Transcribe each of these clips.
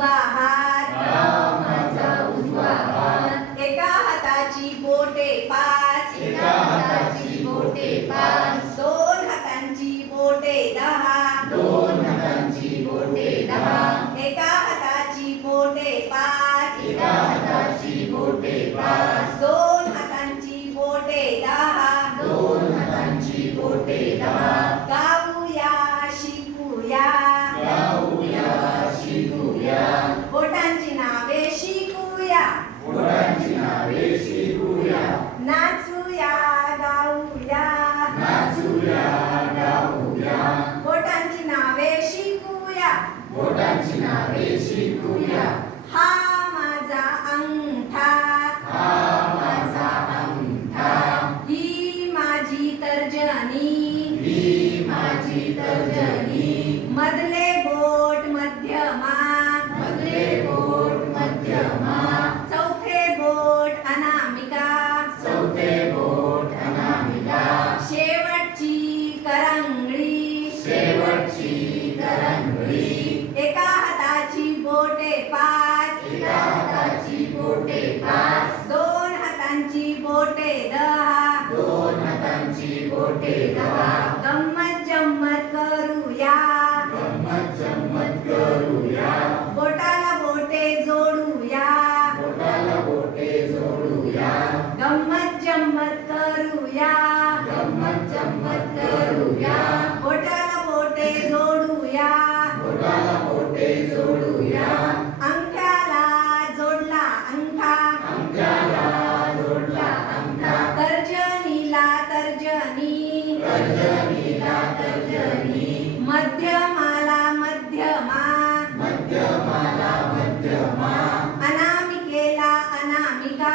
उजवा हात, डावा माझा उजवा हात. एका हाताची बोटे 5, एका हाताची बोटे 5, दोन हातांची बोटे 10, दोन हातांची बोटे 10, एका हाताची बोटे 5, एका हाताची बोटे 5, दोन हातांची बोटे 10, दोन हातांची बोटे 10. गाऊया शिकूया, गाऊया शिकूया, बोटांची नावे शिकूया, बोटांची नावे शिकूया, नाचूया गाऊया, नाचूया गाऊया, बोटांची नावे शिकूया. बोटांची नावे शिकूया. हा माझा अंगठा, हा माझा अंगठा, ही माझी तर्जनी, ही माझी तर्जनी, मधले बोट मध्यमा, मधले बोट मध्यमा, चौथे बोट अनामिका, चौथे बोट अनामिका, शेवटची करंगळी, शेवटची करंगळी, एका हाताची बोटे 5, एका हाताची बोटे 5, दोन हातांची बोटे 10, दोन हातांची बोटे 10. गंमत जम्मत करूया, गंमत जम्मत करूया, बोटाला बोटे जोडूया, बोटाला बोटे जोडूया, गंमत जम्मत करूया, गंमत जम्मत करूया, बोटाला बोटे जोडूया, बोटाला बोटे जोडूया, अंगठ्याला जोडला अंगठा, अंगठ्याला जोडला अंगठा, तर्जनीला तर्जनी, तर्जनीला तर्जनी, मध्यमाला मध्यमा, मध्यमाला मध्यमा, अनामिकेला अनामिका,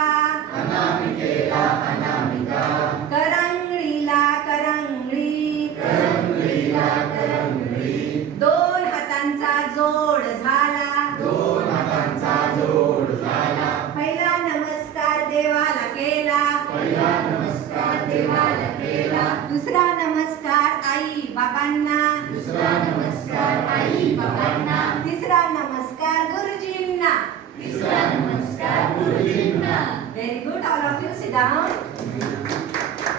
अनामिकेला अनामिका, करंगळीला करंगळी, करंगळीला करंगळी, दोन हातांचा जोड झाला. दोन हातांचा जोड झाला. पहिला नमस्कार देवाला केला, पहिला नमस्कार देवाला केला, दुसरा नमस्कार आई बाबांना, दुसरा नमस्कार आई बाबांना, तिसरा नमस्कार गुरुजींना. तिसरा नमस्कार गुरुजींना. Very good, all of you sit down.